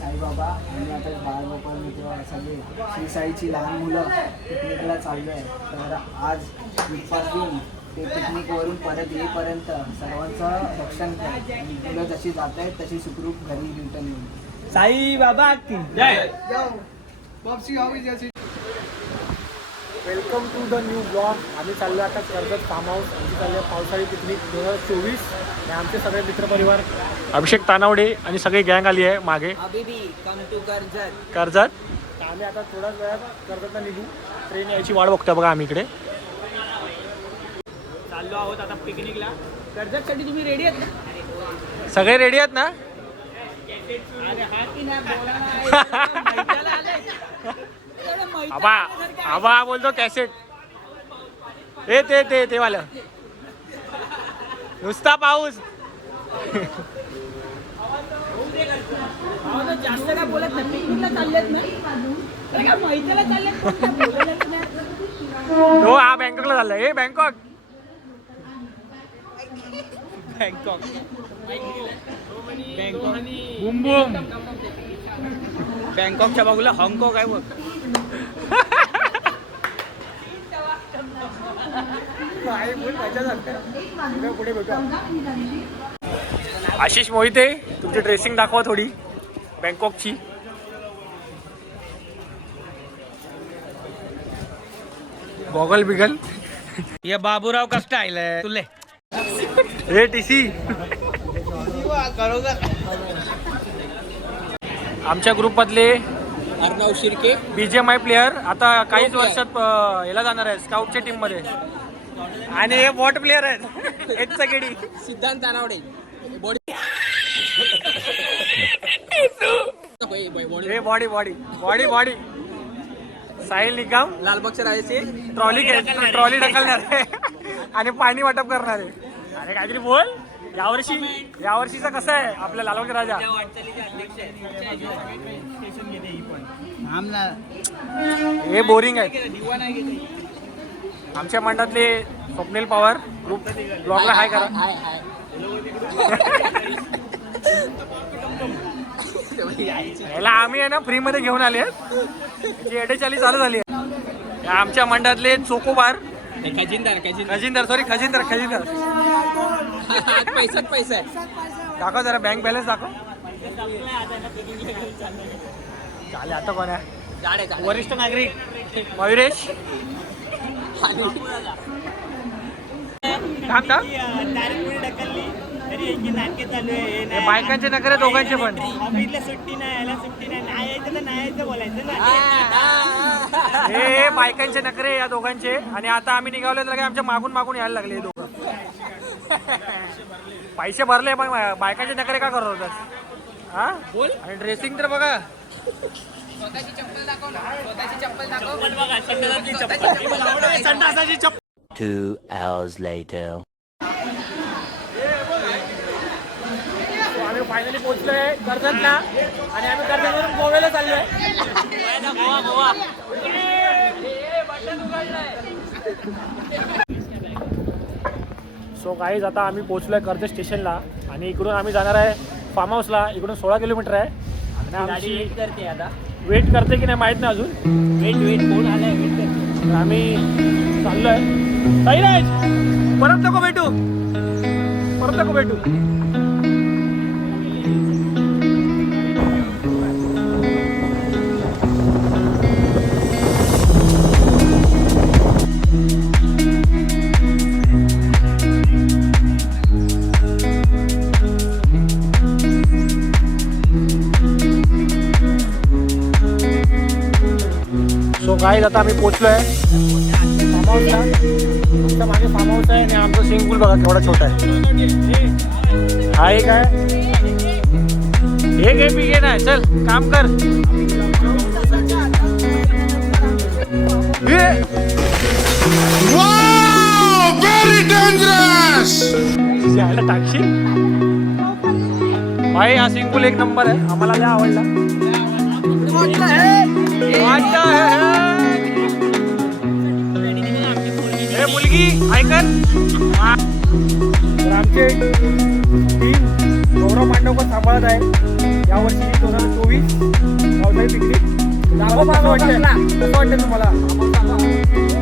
साईबाबा आणि आता बाळगोपाळ मित्र सगळे श्री साईची लहान मुलं पिकनिकला चाललो आहे. तर आज इथपासून ते पिकनिकवरून परत येईपर्यंत सर्वांचं रक्षण करा आणि मुलं जशी जात आहेत तशी सुखरूप घरी रिटर्न येईल. साई बाबा की जय. Welcome to the new blog. आम्ही चाललो आता कर्जत फार्म हाऊस. आमची चालली आहे पावसाळी पिकनिक 2024 आणि आमचे सगळे मित्रपरिवार अभिषेक तानावडे आणि सगळी गँग आली आहे मागे कर्जत. तर आम्ही आता थोड्याच वेळात कर्जतला निघू. ट्रेन यायची वाट बघतो बघा. आम्ही इकडे चाललो आहोत आता पिकनिकला. कर्जतसाठी तुम्ही रेडी आहेत ना? सगळे रेडी आहेत ना? आबा आबा बोलतो कॅसेट हे ते वालं नुसता पाऊस. जास्त काय बोलत नाही. पिकनिकला चाललेत ना, मैत्रीला चाललेत. हो हा बँकॉकला चाललाय. हे बँकॉक बुम बुम. बँकॉकच्या बाजूला हाँगकाँग आहे बघ. पुढे भेटू. आशिष मोहिते तुमची ड्रेसिंग दाखवा थोडी बँकॉकची. गॉगल बिगल. ये बाबूराव का स्टाईल आहे तुले. हे टीसी. आमच्या ग्रुपमधले अर्णव शिर्के BGMI प्लेयर आता काहीच वर्षात याला जाणार आहे स्काउटच्या टीम मध्ये. आणि हे बॉट प्लेयर आहेत एक सगळी. सिद्धांत तानावडे हे body body body body. Sahil Nikam लालबागच्या राजाचे ट्रॉली ढकलणार आहे आणि पाणी वाटप करणार आहे. अरे काहीतरी बोल. यावर्षीचा कसं आहे आपल्या लालबागचा राजा? हे बोरिंग आहे. आमच्या मंडळातले स्वप्नील पवार ग्रुप ब्लॉगला हाय करा. याला आम्ही आहे ना फ्री मध्ये घेऊन आले. एडेचाली चालू झाली आहे. आमच्या मंडळातले चोकोबार खजिनदार पैसा आहे. दाखव जरा बँक बॅलन्स दाखव. चालेल. आता कोण आहे? वरिष्ठ नागरिक मयुरेश. बायकांचे नखरे दोघांचे पण. सुट्टी नाही, याला सुट्टी नाही यायचं तर नाही यायचं बोलायचं ना. हे बायकांचे नखरे या दोघांचे. आणि आता आम्ही निघालो तर आमच्या मागून मागून यायला लागले हे दोघं. पैसे भरले पण बायकांचे नखरे का करत होतात? हा बोल. आणि ड्रेसिंग तर बघा. स्वतःची चप्पल दाखव ना. स्वतःची चप्पल दाखव. 2 hours later. आम्ही फायनली पोहोचलोय कर्जतला आणि आम्ही कर्जतवरून गोव्याला चाललोय. सो गाईज आता आम्ही पोहोचलोय कर्जत स्टेशनला आणि इकडून आम्ही जाणार आहे फार्म हाऊसला. इकडून 16 किलोमीटर आहे. आणि आमची वेट करते आता. वेट करते की नाही माहित नाही अजून. वेट कोण आलाय वेट करते. तर आम्ही चाललोय. साईराज परत नको भेटू. गाईज आता आम्ही पोहोचलोय फार्म हाऊसला. आमच्या मागे फार्म हाऊस आहे आणि आमचं स्विमिंग पूल बघा केवढा छोटा आहे. हा एक आहे. हे घे पी घे नाही. चल काम कर. टाकशी भाई. हा स्विमिंग पूल एक नंबर आहे. आम्हाला लय आवडला. मुलगी ऐकर. आमचे टीम गौरव मांडवकर सांभाळत आहे यावर्षी 2024. दाखव फार्म हाऊस कसं वाटतं तुम्हाला?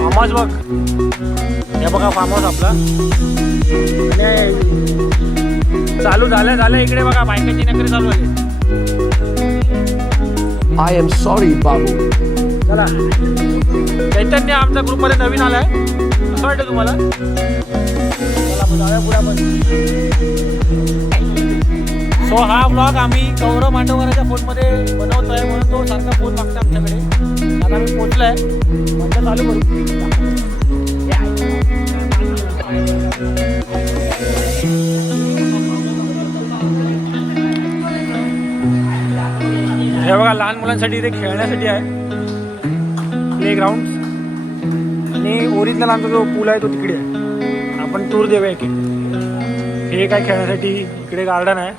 आवाज बघ, हे बघा फार्म हाऊस आपला. आणि चालू झालं इकडे बघा बायकाची नखरे चालू आहे. I am sorry, Babu. चला, चैतन्य आमच्या ग्रुपमध्ये नवीन आलाय, कसं वाटतं तुम्हाला? चला मग जाऊया पुढे आपण. सो हा ब्लॉग आम्ही गौरव मांडवकरांच्या फोनमध्ये बनवतोय, म्हणून तो सारखा फोन मागतो आमच्याकडे. आता आम्ही पोचलोय, म्हणजे चालू करू. हे बघा लहान मुलांसाठी इथे खेळण्यासाठी आहे प्ले ग्राउंड. आणि ओरिजिनल आमचा जो पूल आहे तो तिकडे आहे. आपण टूर देऊया की हे काय खेळण्यासाठी इकडे गार्डन आहे.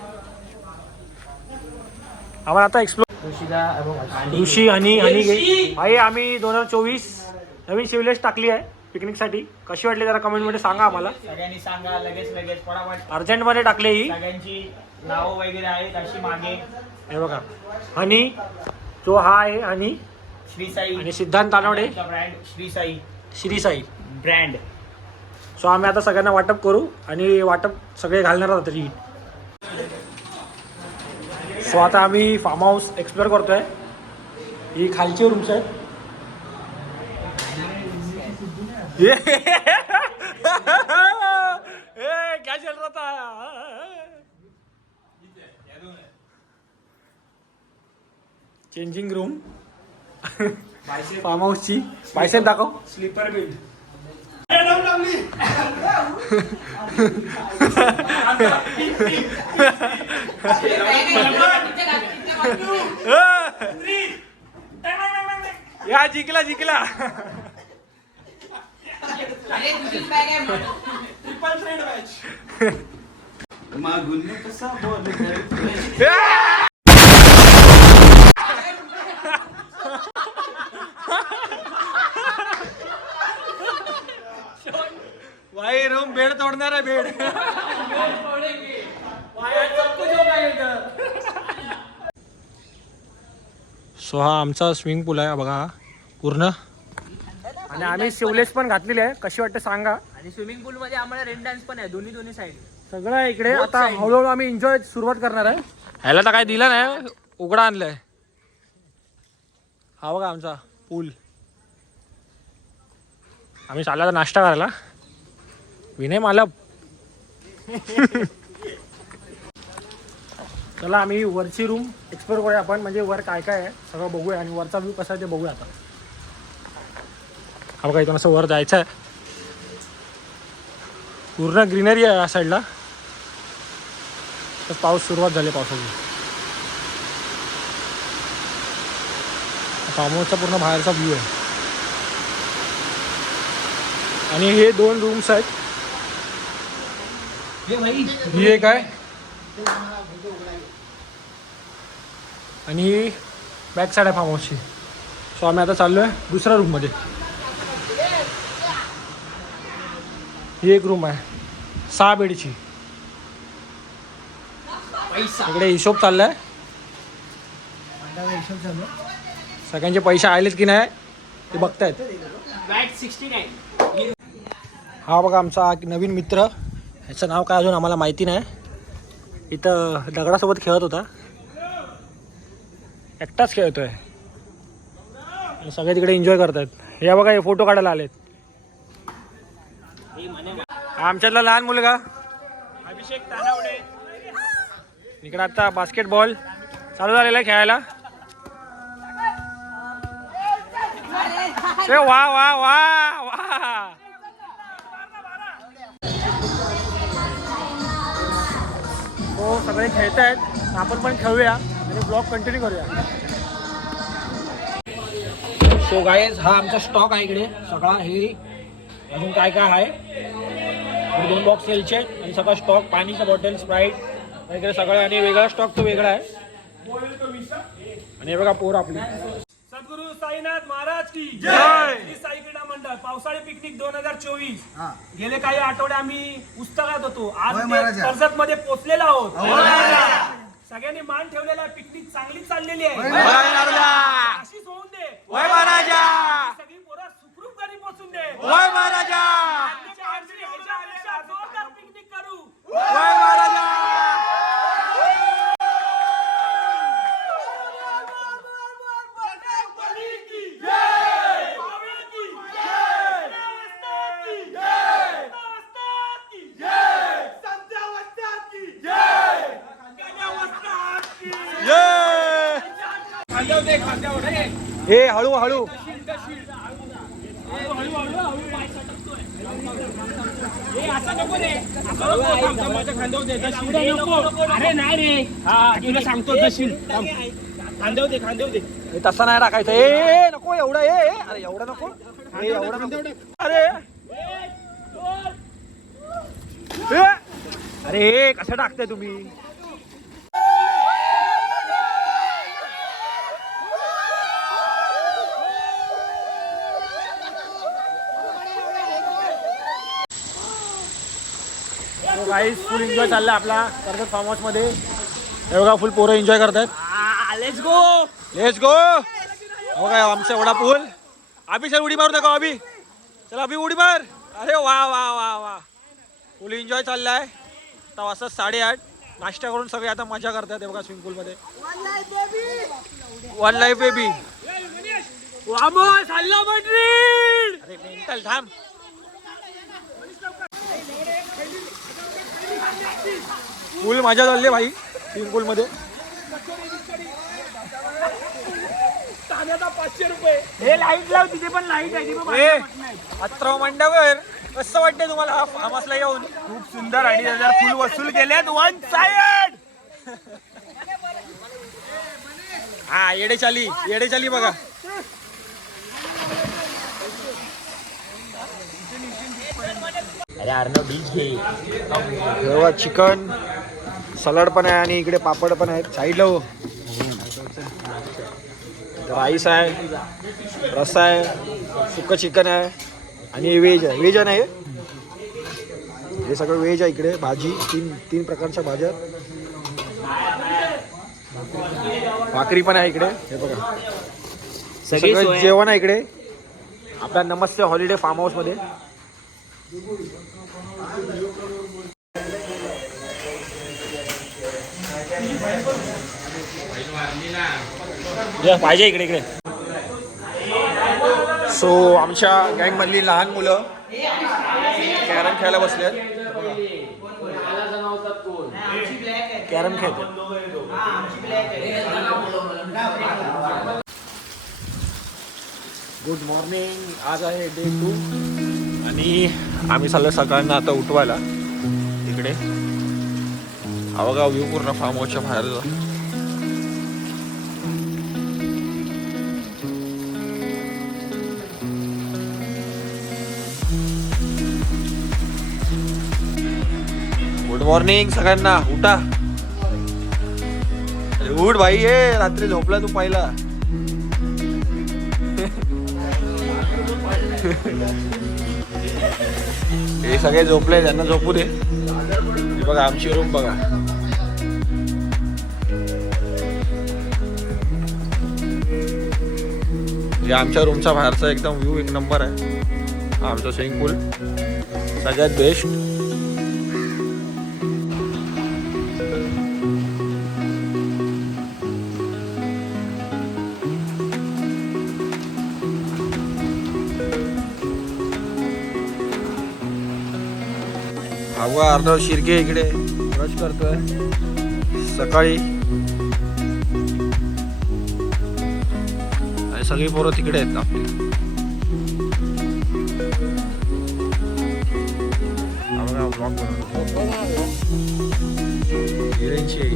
आपण आता एक्सप्लोर ऋषी आणि आहे. आम्ही 2024 नवीन शिवलेस टाकली आहे पिकनिकसाठी. कशी वाटली जरा कमेंटमध्ये सांगा आम्हाला. सगळ्यांनी सांगा लगेच फटाफट. अर्जंटमध्ये टाकले ही. सगळ्यांची नावं वगैरे आहेत अशी मागे. हे बघा हनी जो हा आहे आणि श्रीसाई आणि सिद्धांत Tanwade brand Shri Sai brand. So आम्ही आता सगळ्यांना वाटप करू आणि वाटप सगळे घालणार आहोत तरी. सो आता आम्ही फार्म हाऊस एक्सप्लोर करतोय. ही खालची रूम्स आहेत. क्या चल रहा था? चेंजिंग रूम फार्म हाऊसची. बायसेप दाखव. Sleeper build. या जिंकला. मागून कसा बोल. भाई रूम बेड तोडणार आहे बेड. सो हा आमचा स्विमिंग पूल आहे बघा पूर्ण. आणि आम्ही शिवलेस पण घातलेली आहे. कशी वाटते सांगा. आणि स्विमिंग पूल मध्ये आम्हाला रेन डान्स पण आहे दोन्ही साईड. सगळं आहे इकडे. आता हळूहळू आम्ही एन्जॉय सुरुवात करणार आहे. ह्याला तर काय दिलं नाही, उघडा आणलंय. हा बघा आमचा पूल. आम्ही चालला नाश्ता करायला. विनय मालप. चला आम्ही वरची रूम एक्सप्लोर करूया आपण. म्हणजे वर काय काय आहे सगळं बघूया आणि वरचा व्ह्यू कसा आहे ते बघूया आता. हा बघा इथून असं वर जायचं आहे. पूर्ण ग्रीनरी आहे या साईडला. तर पाऊस सुरुवात झाली पावसाची. फार्म हाऊसचा पूर्ण बाहेरचा व्ह्यू आहे. आणि हे 2 रूम्स आहेत. ही एक आहे आणि ही बॅक साईड आहे फार्म हाऊसची. सो आम्ही आता चाललो आहे दुसऱ्या रूममध्ये. ही एक रूम आहे 6 बेडची. इकडे हिशोब चाललाय. सगळ्यांचे पैसे आलेत की नाही ते बघतायत. हा बघा आमचा नवीन मित्र. ह्याचं नाव काय अजून आम्हाला माहिती नाही. इथं दगडासोबत खेळत होता. एकटाच खेळतोय. सगळे तिकडे एन्जॉय करतायत. हे बघा हे फोटो काढायला आलेत. आमच्यातला लहान मुलगा अभिषेक तानावडे. इकडे आता बास्केटबॉल चालू झालेला आहे खेळायला. वा वा वा वा. हो सगळे खेळत आहेत. आपण पण खेळूया आणि ब्लॉग कंटिन्यू करूया. सो गाईज हा आमचा स्टॉक आहे इकडे सगळा. हे अजून काय काय आहे. 2 बॉक्स सेलचे आणि सगळा स्टॉक. पाणीचा बॉटल स्प्राईट वगैरे सगळं. आणि वेगळा स्टॉक तो वेगळा आहे. आणि हे बघा पोर आपली. सद्गुरू साईनाथ महाराज की जय. श्री साई क्रीडा मंडळ पावसाळी पिकनिक 2024. गेले काही आठवडे आम्ही पुस्तकात होतो. आज कर्जत मध्ये पोहोचलेलो आहोत. सगळ्यांनी मान ठेवलेला पिकनिक चांगली चाललेली आहे. अशीच होऊन दे. हे हळू हळू अरे नाही रे हा तुला सांगतो दशील खांदेव दे हे तसं नाही टाकायचं ए नको एवढं अरे एवढं नको एवढं नको अरे अरे कसं टाकताय तुम्ही गाईस फुल एन्जॉय चाललाय आपला कर्जत फार्म हाऊस मध्ये हे बघा फुल पोरं एन्जॉय करतायत लेट्स गो हो काय आमचा एवढा पूल अभि सर उडी मारू नका अभि चला अभि उडी मार अरे वा वा वा वा फुल एन्जॉय चाललाय आता वाजता 8:30 नाश्ता करून सगळे आता मजा करतात हे बघा स्विमिंग पूल मध्ये वन लाईफ बेबी अरे मेंटल थांब फुल मजा चालली भाई स्विमिंग पूल मध्ये 500 रुपये हे लाईट लाव तिथे पण लाईट आहे अत्र मंडपावर कसं वाटतंय तुम्हाला हा फार्म हाऊसला येऊन खूप सुंदर 2,500 फुल वसूल केलेत वन साइड हा येडे चाली बघा अरे अर्णव बीच घे बघा चिकन सलाड पण आहे आणि इकडे पापड पण आहेत साईडला हो राईस आहे रस्सा आहे सुक्कं चिकन आहे आणि व्हेज आहे नाही हे सगळं व्हेज आहे इकडे भाजी तीन प्रकारच्या भाज्या भाकरी पण आहे इकडे हे बघा सगळं जेवण आहे इकडे आपल्या नमस्ते हॉलिडे फार्म हाऊस मध्ये पाहिजे इकडे सो आमच्या गँग मधली लहान मुलं कॅरम खेळायला बसले कॅरम खेळते गुड मॉर्निंग आज आहे डे 2 आणि आम्ही चाललो सकाळनं आता उठवायला इकडे हा बघा व्ह्यू पूर्ण फार्म हाऊसच्या बाहेरचा गुड मॉर्निंग सगळ्यांना उठा उठ भाई ये रात्री झोपला तू पहिला हे सगळे झोपले त्यांना झोपू दे बघा आमची रूम बघा हे आमच्या रूमचा बाहेरचा एकदम व्ह्यू एक नंबर आहे आमचा स्विमिंग पूल सगळ्यात बेस्ट हवा अर्धव शिर्के इकडे ब्रश करतोय सकाळी आणि सगळी पोरं तिकडे आहेत आपली ब्लॉग बनवतो हिरेंची आहे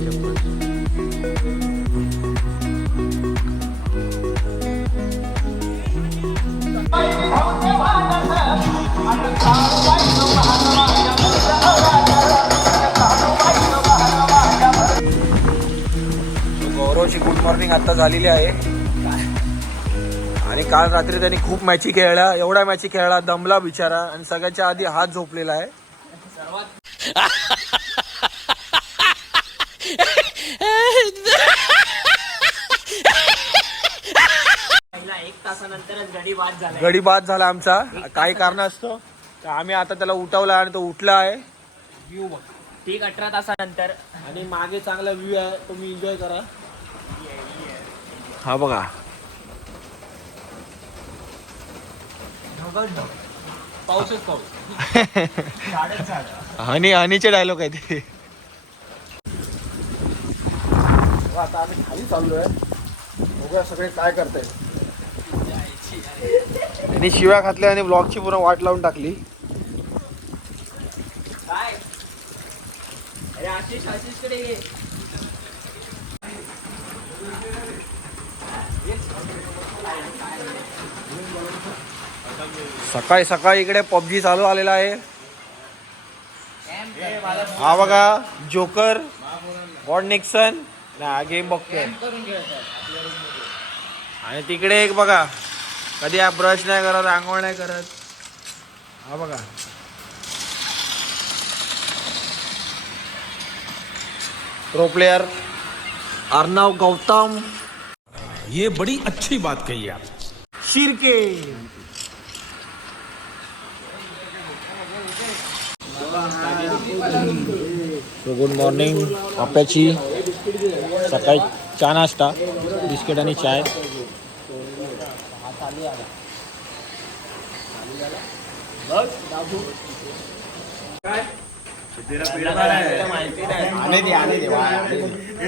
गौरवची गुड मॉर्निंग आता झालेली आहे आणि काल रात्री त्यांनी खूप मॅची खेळल्या एवढ्या मॅची खेळला दमला बिचारा आणि सगळ्याच्या आधी हात झोपलेला आहे गडी बाद झाला आमचा काही कारण असतो आम्ही आता त्याला उठवला आणि तो उठला आहे व्ह्यू बघ ठीक 18 तासानंतर आणि मागे चांगला व्ह्यू आहे तुम्ही एन्जॉय करा हा बघा पाऊसच पाऊस हनीचे डायलॉग आहे ते आता आम्ही खाली चाललोय बघूया सगळे काय करताय. त्यांनी शिव्या घातल्या आणि ब्लॉगची पूर्ण वाट लावून टाकली. सकाळी सकाळी इकडे पबजी चालू आलेला आहे. हा बघा जोकर गॉड निक्सन हा गेम बघतोय. आणि तिकडे एक बघा कधी ब्रश नाही करत, आंघोळ नाही करत. हा बघा प्रो प्लेयर अर्णव गौतम. ये बड़ी अच्छी बात कही आप. Shirke good morning. आप्याची सकाळी चहा नाश्ता, बिस्किट आणि चाय.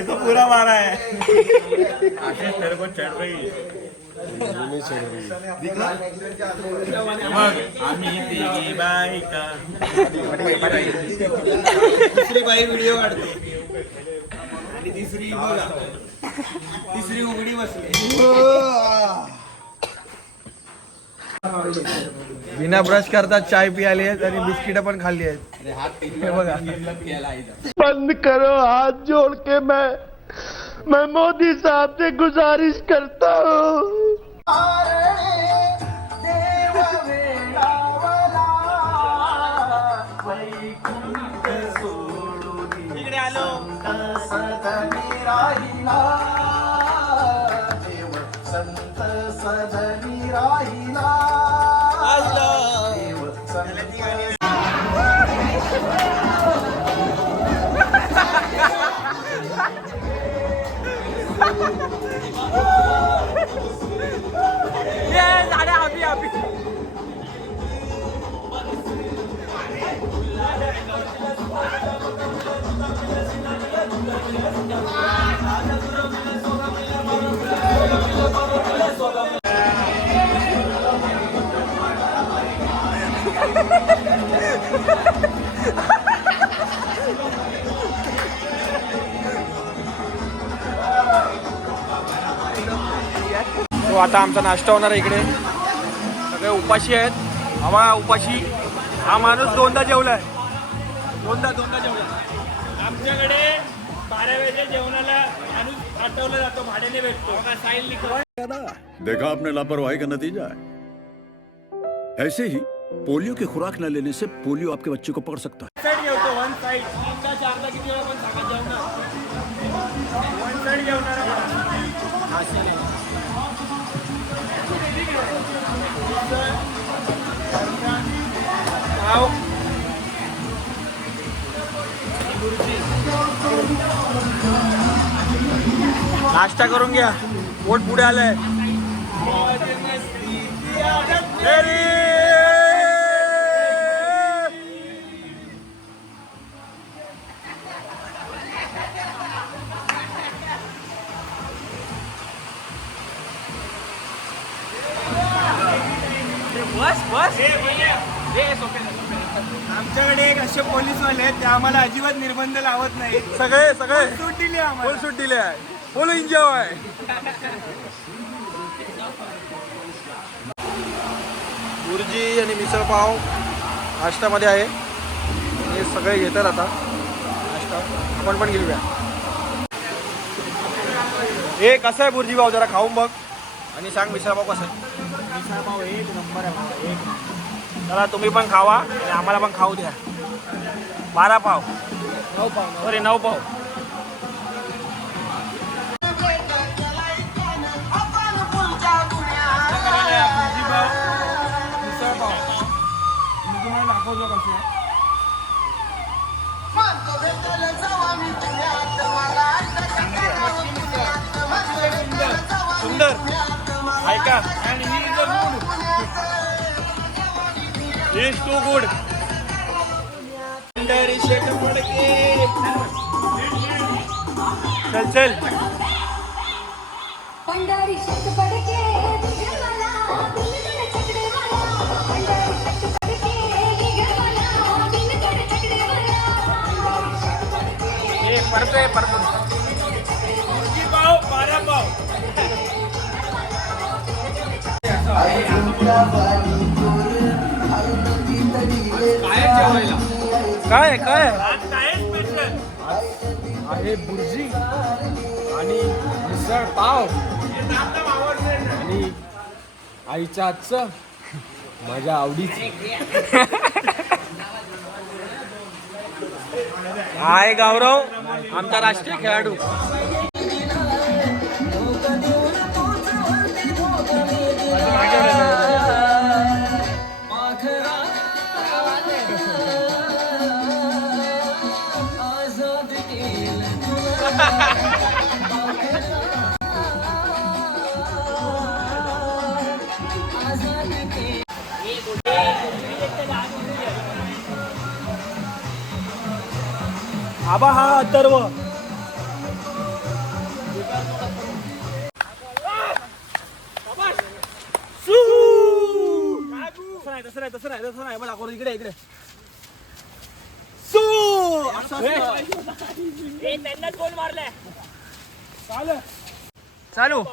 पुरा मारा है. दुसरी बाई व्हिडिओ काढते आणि तिसरी बघा, तिसरी उघडी बसली. बिना ब्रश करता चाय पियाली आहेत आणि बिस्किट पण खाल्ली आहेत. हे बघा. बंद करो हाथ जोड़ के मैं मोदी साहब से गुजारिश करता हूँ. इकडे आलो. तो आता आमचा नाश्ता होणार आहे. इकडे सगळे उपाशी आहेत. आम्हाला उपाशी हा माणूस दोनदा जेवलाय. दोनदा जेवला. आमच्याकडे 12 वेळेच्या जेवणाला माणूस आठवला जातो, भाड्याने भेटतो. साईल लिखो. देखा आपने लापरवाही का नतीजा है. ऐसे ही पोलियो की खुराक न लेने से पोलियो आपके बच्चे को पकड़ सकता है. साईड जेवतो, वन साईड. 3दा 4दा किती वेळा पण सांगा जेवणार. वन साईड जेवणार. नाश्ता करून घ्या, पोट पुढे आलंय. आमच्याकडे एक असे पोलीसवाले आहेत, ते आम्हाला अजिबात निर्बंध लावत नाही. सगळे सूट दिली आम्हाला. फुल सूट दिले आहे. फुल एन्जॉय. भुर्जी आणि मिसळ पाव नाश्त्यामध्ये आहे. हे सगळे घेतात आता नाश्ता. आपण पण घेऊया. हे कसं आहे भुर्जी पाव, जरा खाऊन बघ आणि सांग मिसळ पाव कसं आहे. मिसळ पाव एक नंबर आहे. एक नंबर. चला तुम्ही पण खावा आणि आम्हाला पण खाऊ द्या. 12 पाव 9 पाव. सॉरी 9 पाव. मिसळ पाव मी तुम्हाला दाखवतो कसं आहे. सुंदर ऐका. आणि ही जर इज टू गुड. चल चल. भंडारी शक्त पडके निघ मला दिलकडे चकडे मला भंडारी शक्त पडके निघ मला दिलकडे चकडे मला भंडारी शक्त पडके परतोय पाव 12 पाव काय काय आज काय स्पेशल आहे बुर्जी आणि मिसळ पाव आणि आईच्या हातचं माझ्या आवडीचं आहे गौरव आमचा राष्ट्रीय खेळाडू. आबा हा अथर्व तसं नाही मला दाखव इकडे त्यांनाच गोल मारलाय चालू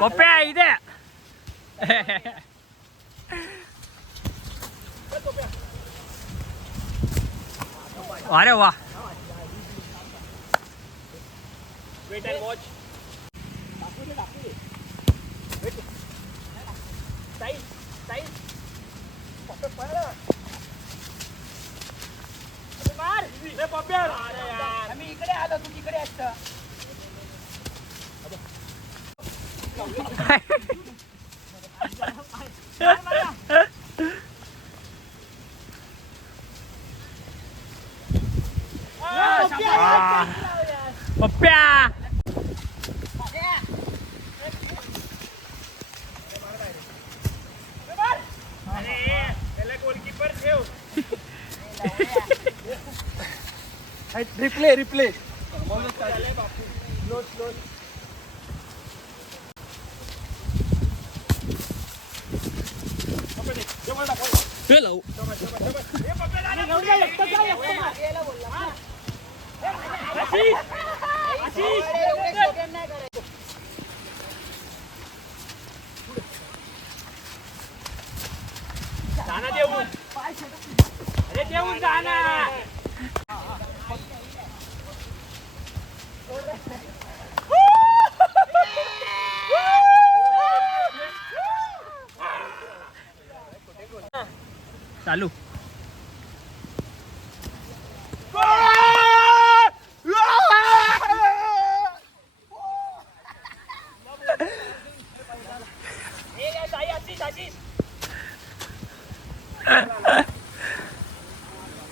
पप्प्या इथे अरे वा वेट अँड वॉच आम्ही इकडे आलो तू तिकडे असत पप्प्या गोलकीपर ठेव रिप्ले जाना देऊन अरे देऊन जाना चालू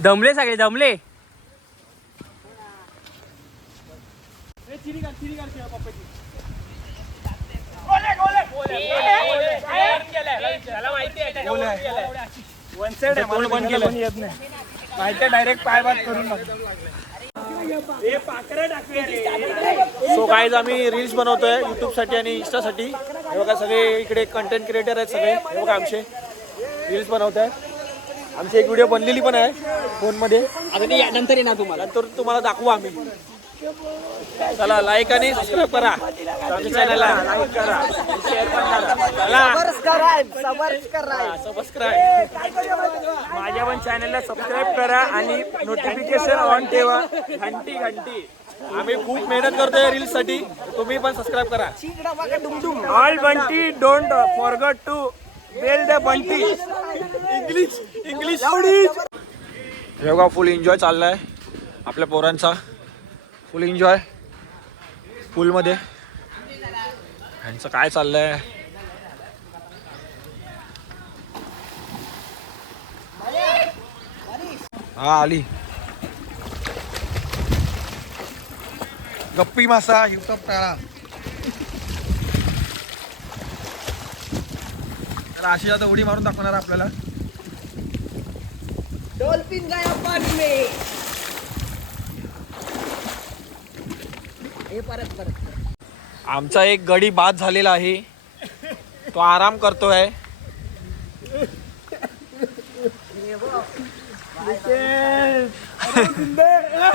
दमले सगळे दमले वन साइड आहे बंद केलं येत नाही माहिती डायरेक्ट पाय बात करून सो गाईज आम्ही रील्स बनवतोय YouTube साठी आणि Insta साठी. हे बघा सगळे इकडे कंटेंट क्रिएटर आहेत सगळे. हे बघा आमचे रील्स बनवत आहे. आमची एक व्हिडिओ बनलेली पण आहे फोनमध्ये. अगदी नंतर येणार तुम्हाला तर तुम्हाला दाखवू आम्ही. चला लाईक आणि सबस्क्राईब करा आमच्या चॅनलला. लाईक करा शेअर पण करा. सबस्क्राईब माझ्या पण चॅनलला सबस्क्राईब करा आणि नोटिफिकेशन ऑन ठेवा. घंटी आम्ही खूप मेहनत करतोय रील्स साठी. तुम्ही पण सबस्क्राईब करा. ऑल बंटी don't forget to bell the बंटी. इंग्लिश योगा फुल एन्जॉय चाललाय आपल्या पोरांचा. फुल एन्जॉय पूलमध्ये. ह्यांचं काय चाललंय. हा आली गप्पी मासा युटॉप टाळा. तर अशी आता उडी मारून दाखवणार आपल्याला. डॉल्फिन गया पानी में. आमचा एक गडी बाद झालेला आहे, तो आराम करतोय.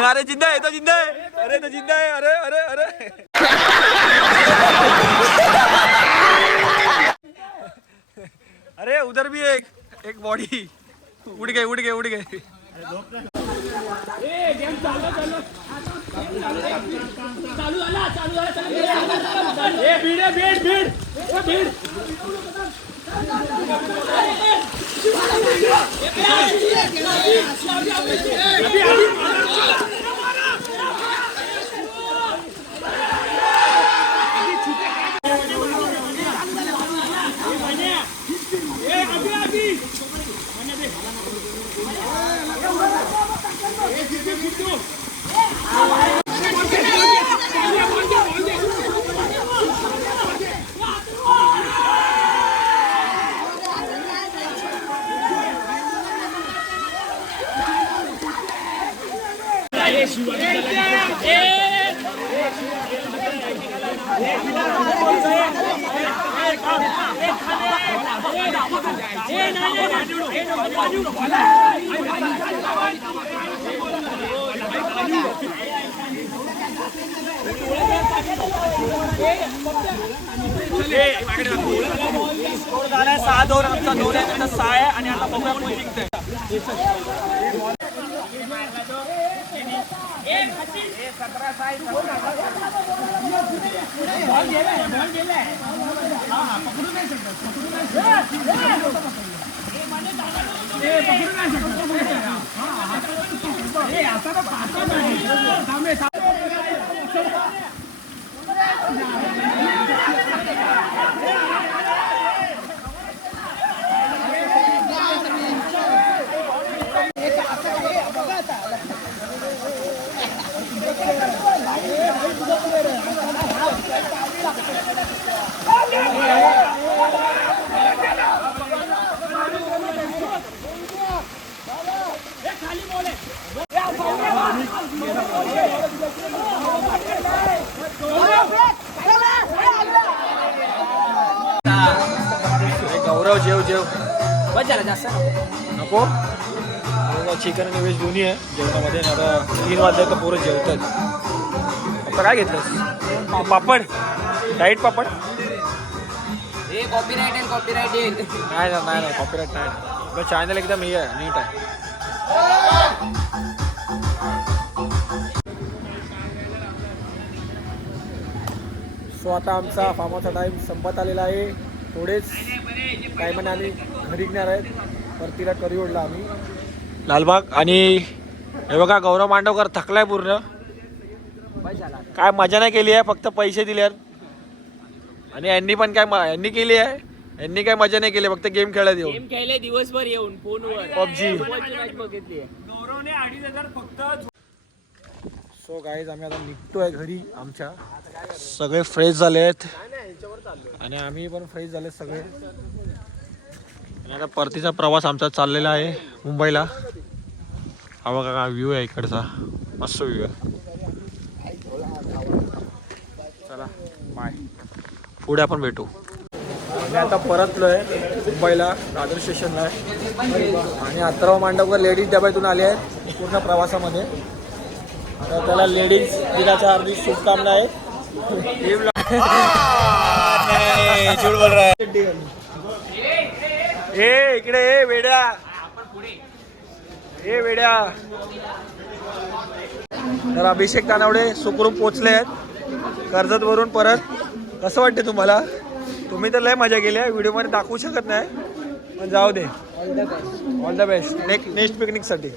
अरे जिंदा आहे तो, जिंदा आहे. अरे तो जिंदा आहे. अरे अरे अरे अरे उधर भी एक बॉडी उड़ गए. स्कोर झालाय 6-2. आमचा 2 आहे, त्यांचा 6 आहे. आणि आता बघूया कोण जिंकतंय. गौरव जेव बस झालं जास्त नको. चिकन आणि व्हेज दोन्ही आहे जेवणामध्ये. आता 3 वाजले तर पोरं जेवतात. आता काय घेतलं? पापड, डाईट पापड. कॉपीराइट येईल. नाही कॉपीराईट नाही. चॅनल एकदम हे आहे, नीट आहे. सो आता आमचा फार्माचा टाईम संपत आलेला आहे. थोडेच टायमाने आम्ही घरी निघणार आहेत. परतीला करिओडला आम्ही लालबाग. आणि हे बघा गौरव मांडवकर थकलाय पूर्ण. काय मजा नाही केली आहे, फक्त पैसे दिले आहेत. आणि यांनी पण यांनी केली आहे. यांनी काय मजा नाही केली, फक्त गेम खेळत येऊन. गेम खेळले दिवसभर येऊन फोनवर पबजी बघितली. गौरवने 2,500 फक्त. सो गाईज आम्ही आता निघतोय घरी. आमच्या सगळे फ्रेश झाले आहेत आणि आम्ही पण फ्रेश झाले सगळे. आणि आता परतीचा प्रवास आमचा चाललेला आहे मुंबईला. हा बघा का व्ह्यू आहे इकडचा, मस्त व्ह्यू आहे. चला बाय, पुढे आपण भेटू. मी आता परतलोय मुंबईला, दादर स्टेशनला आहे. आणि अथर्व मांडवकर लेडीज डब्यातून आले आहेत पूर्ण प्रवासामध्ये. तर त्याला लेडीज दिनाच्या हार्दिक शुभकामना आहे. ए इकडे ए वेड्या, ए वेड्या. तर अभिषेक कानवडे सुखरूप पोचले आहेत कर्जत वरून परत. कसं वाटते तुम्हाला? तुम्ही तर लय मजा केली आहे, व्हिडिओमध्ये दाखवू शकत नाही, पण जाऊ दे. All the best next पिकनिकसाठी.